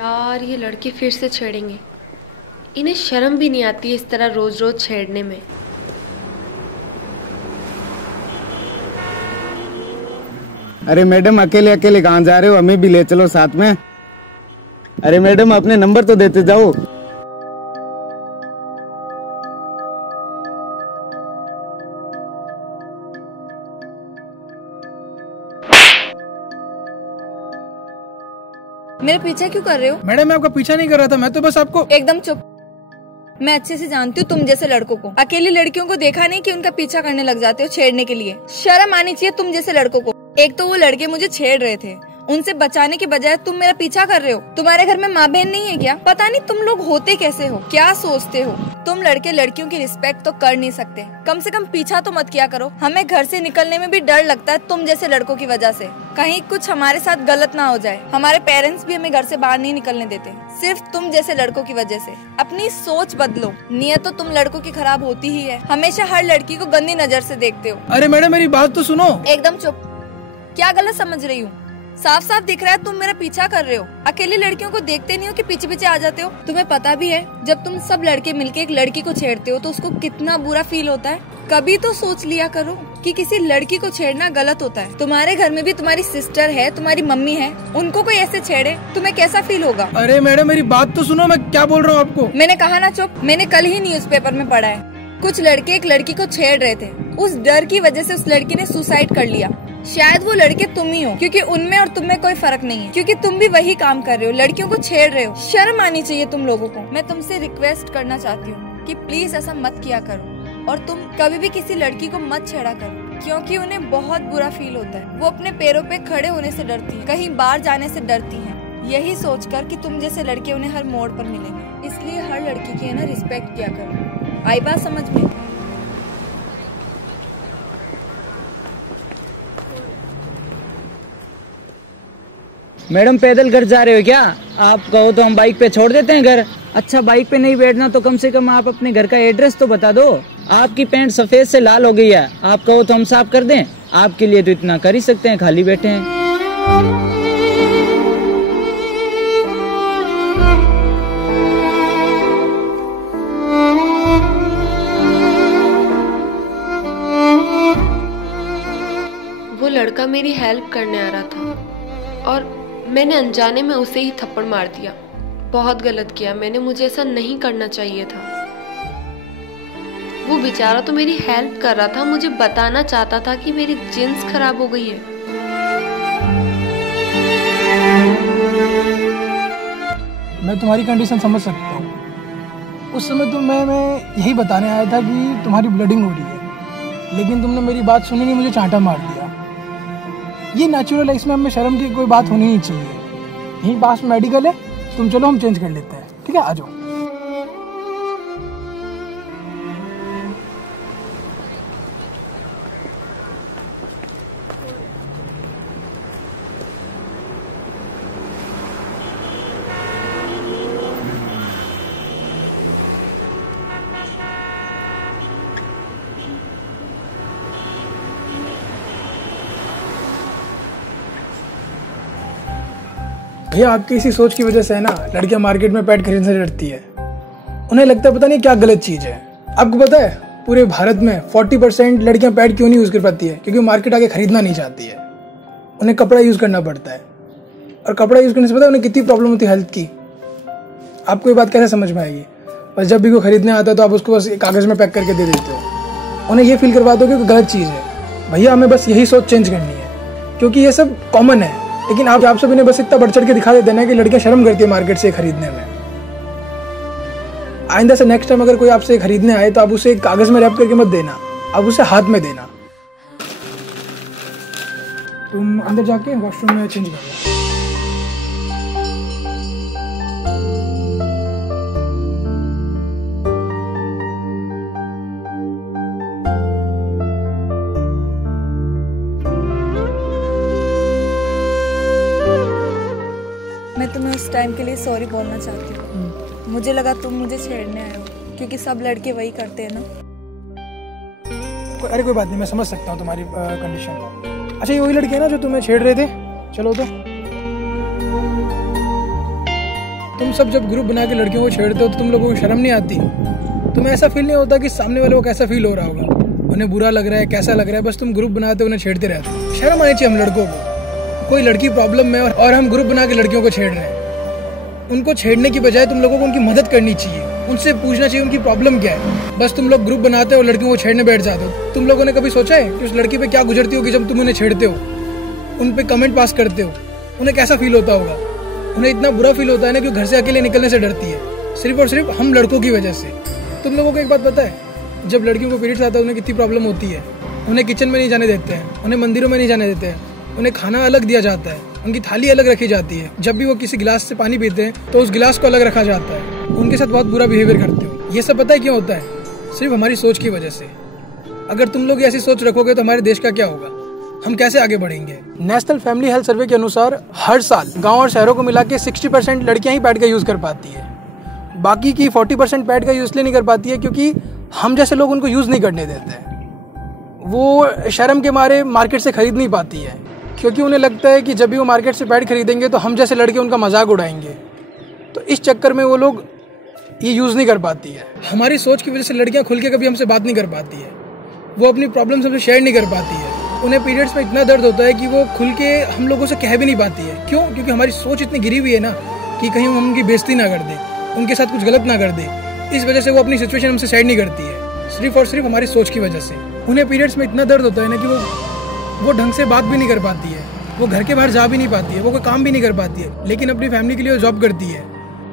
यार ये लड़के फिर से छेड़ेंगे। इन्हें शर्म भी नहीं आती इस तरह रोज रोज छेड़ने में। अरे मैडम, अकेले अकेले कहाँ जा रहे हो? हमें भी ले चलो साथ में। अरे मैडम, अपने नंबर तो देते जाओ। मेरे पीछे क्यों कर रहे हो? मैडम, मैं आपका पीछा नहीं कर रहा था, मैं तो बस आपको। एकदम चुप। मैं अच्छे से जानती हूँ तुम जैसे लड़कों को। अकेली लड़कियों को देखा नहीं कि उनका पीछा करने लग जाते हो छेड़ने के लिए। शर्म आनी चाहिए तुम जैसे लड़कों को। एक तो वो लड़के मुझे छेड़ रहे थे, उनसे बचाने के बजाय तुम मेरा पीछा कर रहे हो। तुम्हारे घर में माँ बहन नहीं है क्या? पता नहीं तुम लोग होते कैसे हो, क्या सोचते हो। तुम लड़के लड़कियों की रिस्पेक्ट तो कर नहीं सकते, कम से कम पीछा तो मत किया करो। हमें घर से निकलने में भी डर लगता है तुम जैसे लड़कों की वजह से, कहीं कुछ हमारे साथ गलत ना हो जाए। हमारे पेरेंट्स भी हमें घर से बाहर नहीं निकलने देते, सिर्फ तुम जैसे लड़कों की वजह से। अपनी सोच बदलो। नियत तो तुम लड़कों की खराब होती ही है, हमेशा हर लड़की को गंदी नजर से देखते हो। अरे मैडम, मेरी बात तो सुनो। एकदम चुप। क्या गलत समझ रही हूँ? साफ साफ दिख रहा है तुम मेरा पीछा कर रहे हो। अकेली लड़कियों को देखते नहीं हो कि पीछे पीछे आ जाते हो। तुम्हें पता भी है जब तुम सब लड़के मिलके एक लड़की को छेड़ते हो तो उसको कितना बुरा फील होता है। कभी तो सोच लिया करो कि किसी लड़की को छेड़ना गलत होता है। तुम्हारे घर में भी तुम्हारी सिस्टर है, तुम्हारी मम्मी है, उनको कोई ऐसे छेड़े तुम्हें कैसा फील होगा? अरे मैडम, मेरी बात तो सुनो, मैं क्या बोल रहा हूँ आपको। मैंने कहा ना चुप। मैंने कल ही न्यूज़पेपर में पढ़ा है, कुछ लड़के एक लड़की को छेड़ रहे थे। उस डर की वजह से उस लड़की ने सुसाइड कर लिया। शायद वो लड़के तुम ही हो, क्योंकि उनमें और तुम में कोई फर्क नहीं है, क्योंकि तुम भी वही काम कर रहे हो, लड़कियों को छेड़ रहे हो। शर्म आनी चाहिए तुम लोगों को। मैं तुमसे रिक्वेस्ट करना चाहती हूँ कि प्लीज ऐसा मत किया करो, और तुम कभी भी किसी लड़की को मत छेड़ा करो, क्योंकि उन्हें बहुत बुरा फील होता है। वो अपने पैरों पे खड़े होने से डरती है, कहीं बाहर जाने से डरती है, यही सोचकर कि तुम जैसे लड़के उन्हें हर मोड़ पर मिलेंगे। इसलिए हर लड़की की है ना रिस्पेक्ट किया करो। आई बात समझ में? मैडम, पैदल घर जा रहे हो क्या? आप कहो तो हम बाइक पे छोड़ देते हैं घर। अच्छा, बाइक पे नहीं बैठना तो कम से कम आप अपने घर का एड्रेस तो बता दो। आपकी पैंट सफेद से लाल हो गई है, आप कहो तो हम साफ कर दें। आपके लिए तो इतना कर ही सकते हैं, खाली बैठे हैं। वो लड़का मेरी हेल्प करने आ रहा था और मैंने अनजाने में उसे ही थप्पड़ मार दिया। बहुत गलत किया मैंने, मुझे ऐसा नहीं करना चाहिए था। वो बेचारा तो मेरी हेल्प कर रहा था, मुझे बताना चाहता था कि मेरी जींस खराब हो गई है। मैं तुम्हारी कंडीशन समझ सकता हूँ। उस समय तो मैं यही बताने आया था कि तुम्हारी ब्लडिंग हो रही है, लेकिन तुमने मेरी बात सुनी नहीं, मुझे चांटा मार दिया। ये नेचुरल है, इसमें हमें शर्म की कोई बात होनी नहीं चाहिए। यहीं पास में मेडिकल है, तुम चलो हम चेंज कर लेते हैं, ठीक है? आ जाओ। भैया, आपकी इसी सोच की वजह से है ना, लड़कियां मार्केट में पैड खरीदने से डरती है। उन्हें लगता है पता नहीं क्या गलत चीज़ है। आपको पता है पूरे भारत में 40% लड़कियां पैड क्यों नहीं यूज़ कर पाती है? क्योंकि मार्केट आके खरीदना नहीं चाहती है, उन्हें कपड़ा यूज़ करना पड़ता है। और कपड़ा यूज़ करने से पता है उन्हें कितनी प्रॉब्लम होती है हेल्थ की। आपको ये बात कैसे समझ में आएगी? बस जब भी कोई खरीदने आता है तो आप उसको बस कागज़ में पैक करके दे देते हो, उन्हें ये फील करवा दो कि गलत चीज़ है। भैया, हमें बस यही सोच चेंज करनी है, क्योंकि ये सब कॉमन है। लेकिन आप सब इन्हें बस इतना बढ़ चढ़ के दिखा देते हैं कि लड़कियां शर्म करती है मार्केट से खरीदने में। आइंदा से नेक्स्ट टाइम अगर कोई आपसे खरीदने आए तो आप उसे कागज में रैप करके मत देना, आप उसे हाथ में देना। तुम अंदर जाके वॉशरूम में चेंज कर लो। मैं तुम्हें उस टाइम के लिए सॉरी बोलना चाहती हूँ। मुझे लगा तुम मुझे छेड़ने आए हो, क्योंकि सब लड़के वही करते हैं ना। अरे कोई बात नहीं, मैं समझ सकता हूँ तुम्हारी कंडीशन। अच्छा, ये वही लड़के हैं ना जो तुम्हें छेड़ रहे थे? चलो तो तुम सब जब ग्रुप बना के लड़कियों को छेड़ते हो तो तुम लोगों को शर्म नहीं आती? तुम्हें ऐसा फील नहीं होता कि सामने वाले को कैसा फील हो रहा होगा, उन्हें बुरा लग रहा है, कैसा लग रहा है? बस तुम ग्रुप बनाते हो, उन्हें छेड़ते रहते हो। शर्म आनी चाहिए हम लड़कों को। कोई लड़की प्रॉब्लम में और हम ग्रुप बना के लड़कियों को छेड़ रहे हैं। उनको छेड़ने की बजाय तुम लोगों को उनकी मदद करनी चाहिए, उनसे पूछना चाहिए उनकी प्रॉब्लम क्या है। बस तुम लोग ग्रुप बनाते हो, लड़कियों को छेड़ने बैठ जाते हो। तुम लोगों ने कभी सोचा है कि उस लड़की पे क्या गुजरती होगी जब तुम उन्हें छेड़ते हो, उन पे कमेंट पास करते हो? उन्हें कैसा फील होता होगा? उन्हें इतना बुरा फील होता है ना कि घर से अकेले निकलने से डरती है, सिर्फ और सिर्फ हम लड़कों की वजह से। तुम लोगों को एक बात पता है, जब लड़कियों को पीरियड्स आता है उन्हें कितनी प्रॉब्लम होती है। उन्हें किचन में नहीं जाने देते हैं, उन्हें मंदिरों में नहीं जाने देते हैं, उन्हें खाना अलग दिया जाता है, उनकी थाली अलग रखी जाती है। जब भी वो किसी गिलास से पानी पीते हैं तो उस गिलास को अलग रखा जाता है। उनके साथ बहुत बुरा बिहेवियर करते हो। ये सब पता है क्यों होता है? सिर्फ हमारी सोच की वजह से। अगर तुम लोग ऐसी सोच रखोगे तो हमारे देश का क्या होगा? हम कैसे आगे बढ़ेंगे? नेशनल फैमिली हेल्थ सर्वे के अनुसार हर साल गांव और शहरों को मिला के 60% लड़कियां ही पैड का यूज कर पाती है। बाकी की 40% पैड का यूज इसलिए नहीं कर पाती है क्योंकि हम जैसे लोग उनको यूज नहीं करने देते हैं। वो शर्म के मारे मार्केट से खरीद नहीं पाती है, क्योंकि उन्हें लगता है कि जब भी वो मार्केट से पैड खरीदेंगे तो हम जैसे लड़के उनका मजाक उड़ाएंगे। तो इस चक्कर में वो लोग ये यूज़ नहीं कर पाती है। हमारी सोच की वजह से लड़कियां खुल के कभी हमसे बात नहीं कर पाती है, वो अपनी प्रॉब्लम्स हमसे शेयर नहीं कर पाती है। उन्हें पीरियड्स में इतना दर्द होता है कि वो खुल के हम लोगों से कह भी नहीं पाती है। क्यों? क्योंकि हमारी सोच इतनी गिरी हुई है ना कि कहीं हम उनकी बेइज्जती ना कर दे, उनके साथ कुछ गलत ना कर दे। इस वजह से वो अपनी सिचुएशन हमसे शेयर नहीं करती है, सिर्फ और सिर्फ हमारी सोच की वजह से। उन्हें पीरियड्स में इतना दर्द होता है ना कि वो ढंग से बात भी नहीं कर पाती है, वो घर के बाहर जा भी नहीं पाती है, वो कोई काम भी नहीं कर पाती है। लेकिन अपनी फैमिली के लिए वो जॉब करती है,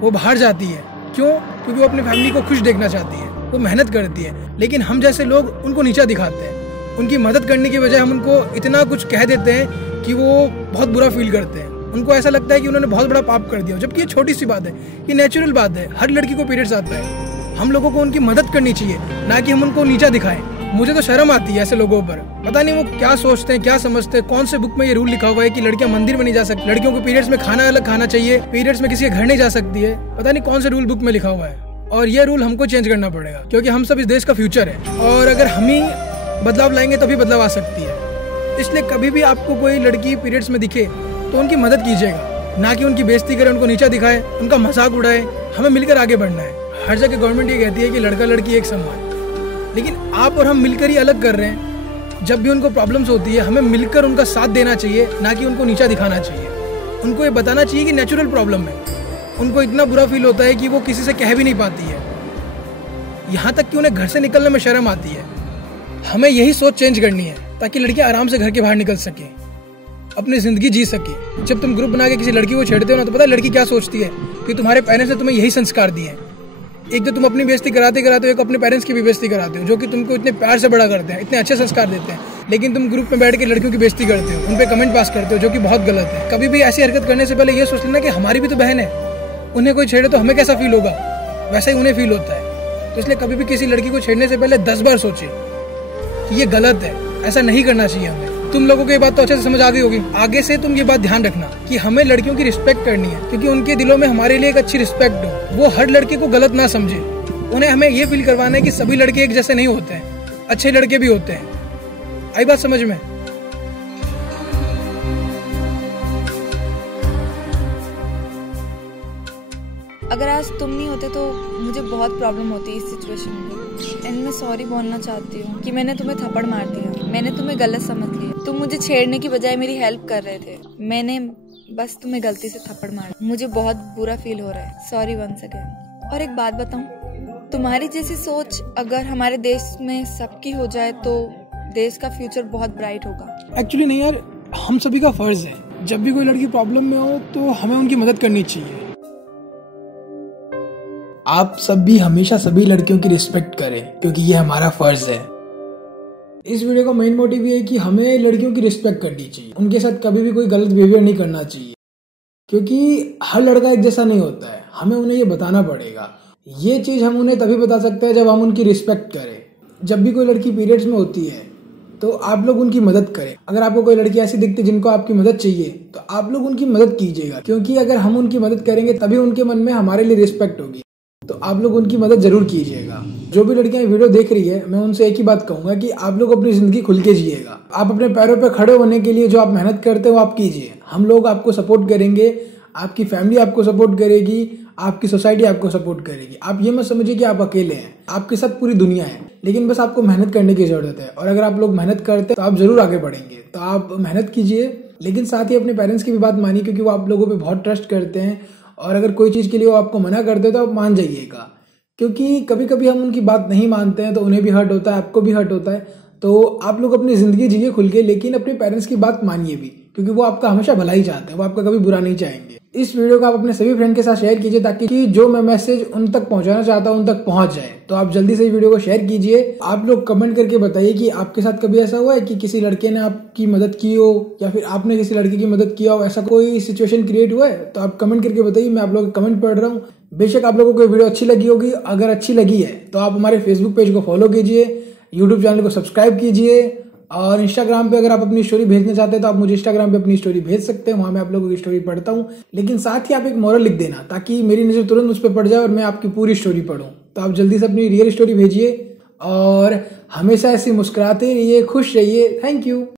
वो बाहर जाती है। क्यों? क्योंकि वो अपनी फैमिली को खुश देखना चाहती है, वो मेहनत करती है। लेकिन हम जैसे लोग उनको नीचा दिखाते हैं। उनकी मदद करने की बजाय हम उनको इतना कुछ कह देते हैं कि वो बहुत बुरा फील करते हैं। उनको ऐसा लगता है कि उन्होंने बहुत बड़ा पाप कर दिया, जबकि ये छोटी सी बात है, ये नेचुरल बात है। हर लड़की को पीरियड्स आता है। हम लोगों को उनकी मदद करनी चाहिए, ना कि हम उनको नीचा दिखाएं। मुझे तो शर्म आती है ऐसे लोगों पर। पता नहीं वो क्या सोचते हैं, क्या समझते हैं। कौन से बुक में ये रूल लिखा हुआ है कि लड़कियां मंदिर में नहीं जा सकती, लड़कियों को पीरियड्स में खाना अलग खाना चाहिए, पीरियड्स में किसी के घर नहीं जा सकती है। पता नहीं कौन से रूल बुक में लिखा हुआ है। और ये रूल हमको चेंज करना पड़ेगा, क्योंकि हम सब इस देश का फ्यूचर है। और अगर हम ही बदलाव लाएंगे तभी बदलाव आ सकती है। इसलिए कभी भी आपको कोई लड़की पीरियड्स में दिखे तो उनकी मदद कीजिएगा, ना कि उनकी बेइज्जती करे, उनको नीचा दिखाए, उनका मजाक उड़ाए। हमें मिलकर आगे बढ़ना है। हर जगह गवर्नमेंट ये कहती है कि लड़का लड़की एक समान, लेकिन आप और हम मिलकर ही अलग कर रहे हैं। जब भी उनको प्रॉब्लम्स होती है हमें मिलकर उनका साथ देना चाहिए, ना कि उनको नीचा दिखाना चाहिए। उनको ये बताना चाहिए कि नेचुरल प्रॉब्लम है। उनको इतना बुरा फील होता है कि वो किसी से कह भी नहीं पाती है, यहाँ तक कि उन्हें घर से निकलने में शर्म आती है। हमें यही सोच चेंज करनी है ताकि लड़कियां आराम से घर के बाहर निकल सके, अपनी जिंदगी जी सके। जब तुम ग्रुप बना के किसी लड़की को छेड़ते हो ना, तो पता है लड़की क्या सोचती है कि तुम्हारे पेरेंट्स ने तुम्हें यही संस्कार दिए हैं। एक तो तुम अपनी बेइज्जती कराते हो, एक अपने पेरेंट्स की भी बेइज्जती कराते हो, जो कि तुमको इतने प्यार से बड़ा करते हैं, इतने अच्छे संस्कार देते हैं। लेकिन तुम ग्रुप में बैठ के लड़कियों की बेइज्जती करते हो, उन पे कमेंट पास करते हो, जो कि बहुत गलत है। कभी भी ऐसी हरकत करने से पहले ये सोच लेना कि हमारी भी तो बहन है, उन्हें कोई छेड़े तो हमें कैसा फील होगा, वैसा ही उन्हें फील होता है। तो इसलिए कभी भी किसी लड़की को छेड़ने से पहले 10 बार सोचे कि ये गलत है, ऐसा नहीं करना चाहिए हमें। तुम लोगों को ये बात तो अच्छे से समझ आ गई होगी। आगे से तुम ये बात ध्यान रखना कि हमें लड़कियों की रिस्पेक्ट करनी है, क्योंकि उनके दिलों में हमारे लिए एक अच्छी रिस्पेक्ट हो। वो हर लड़के को गलत ना समझे। उन्हें हमें ये फील करवाना है कि सभी लड़के एक जैसे नहीं होते हैं, अच्छे लड़के भी होते हैं। आई बात समझ में? अगर आज तुम नहीं होते तो मुझे बहुत प्रॉब्लम होती है इस सिचुएशन में। एंड मैं सॉरी बोलना चाहती हूँ कि मैंने तुम्हें थप्पड़ मार दिया, मैंने तुम्हें गलत समझ लिया। तुम मुझे छेड़ने की बजाय मेरी हेल्प कर रहे थे, मैंने बस तुम्हें गलती से थप्पड़ मार दिया। मुझे बहुत बुरा फील हो रहा है, सॉरी वंस अगेन। और एक बात बताऊं, तुम्हारी जैसी सोच अगर हमारे देश में सबकी हो जाए तो देश का फ्यूचर बहुत ब्राइट होगा। एक्चुअली नहीं यार, हम सभी का फर्ज है, जब भी कोई लड़की प्रॉब्लम में हो तो हमें उनकी मदद करनी चाहिए। आप सब भी हमेशा सभी लड़कियों की रिस्पेक्ट करें, क्योंकि ये हमारा फर्ज है। इस वीडियो का मेन मोटिव ये है कि हमें लड़कियों की रिस्पेक्ट करनी चाहिए, उनके साथ कभी भी कोई गलत बिहेवियर नहीं करना चाहिए, क्योंकि हर लड़का एक जैसा नहीं होता है। हमें उन्हें ये बताना पड़ेगा। ये चीज हम उन्हें तभी बता सकते हैं जब हम उनकी रिस्पेक्ट करें। जब भी कोई लड़की पीरियड्स में होती है तो आप लोग उनकी मदद करें। अगर आपको कोई लड़की ऐसी दिखती है जिनको आपकी मदद चाहिए तो आप लोग उनकी मदद कीजिएगा, क्योंकि अगर हम उनकी मदद करेंगे तभी उनके मन में हमारे लिए रिस्पेक्ट होगी। तो आप लोग उनकी मदद जरूर कीजिएगा। जो भी लड़कियां वीडियो देख रही है, मैं उनसे एक ही बात कहूंगा कि आप लोग अपनी जिंदगी खुल के जिएगा। आप अपने पैरों पर खड़े होने के लिए जो आप मेहनत करते हो आप कीजिए। हम लोग आपको सपोर्ट करेंगे, आपकी फैमिली आपको सपोर्ट करेगी, आपकी सोसाइटी आपको सपोर्ट करेगी। आप ये मत समझिए कि आप अकेले हैं, आपके साथ पूरी दुनिया है, लेकिन बस आपको मेहनत करने की जरूरत है। और अगर आप लोग मेहनत करते हैं तो आप जरूर आगे बढ़ेंगे। तो आप मेहनत कीजिए, लेकिन साथ ही अपने पेरेंट्स की भी बात मानिए, क्योंकि वो आप लोगों पे बहुत ट्रस्ट करते हैं। और अगर कोई चीज़ के लिए वो आपको मना करते हैं तो आप मान जाइएगा, क्योंकि कभी कभी हम उनकी बात नहीं मानते हैं तो उन्हें भी हर्ट होता है, आपको भी हर्ट होता है। तो आप लोग अपनी ज़िंदगी जिए खुल के, लेकिन अपने पेरेंट्स की बात मानिए भी, क्योंकि वो आपका हमेशा भला ही चाहते हैं, वो आपका कभी बुरा नहीं चाहेंगे। इस वीडियो को आप अपने सभी फ्रेंड के साथ शेयर कीजिए, ताकि जो मैं मैसेज उन तक पहुंचाना चाहता हूं उन तक पहुंच जाए। तो आप जल्दी से वीडियो को शेयर कीजिए। आप लोग कमेंट करके बताइए कि आपके साथ कभी ऐसा हुआ है कि किसी लड़के ने आपकी मदद की हो, या फिर आपने किसी लड़के की मदद किया हो, ऐसा कोई सिचुएशन क्रिएट हुआ है? तो आप कमेंट करके बताइए, मैं आप लोगों के कमेंट पढ़ रहा हूँ। बेशक आप लोगों को वीडियो अच्छी लगी होगी, अगर अच्छी लगी है तो आप हमारे फेसबुक पेज को फॉलो कीजिए, यूट्यूब चैनल को सब्सक्राइब कीजिए, और इंस्टाग्राम पे अगर आप अपनी स्टोरी भेजना चाहते हैं तो आप मुझे इंस्टाग्राम पे अपनी स्टोरी भेज सकते हैं, वहां मैं आप लोगों की स्टोरी पढ़ता हूं। लेकिन साथ ही आप एक मोरल लिख देना, ताकि मेरी नजर तुरंत उस पर पड़ जाए और मैं आपकी पूरी स्टोरी पढूं। तो आप जल्दी से अपनी रियल स्टोरी भेजिए और हमेशा ऐसी मुस्कुराते रहिए, खुश रहिए। Thank you.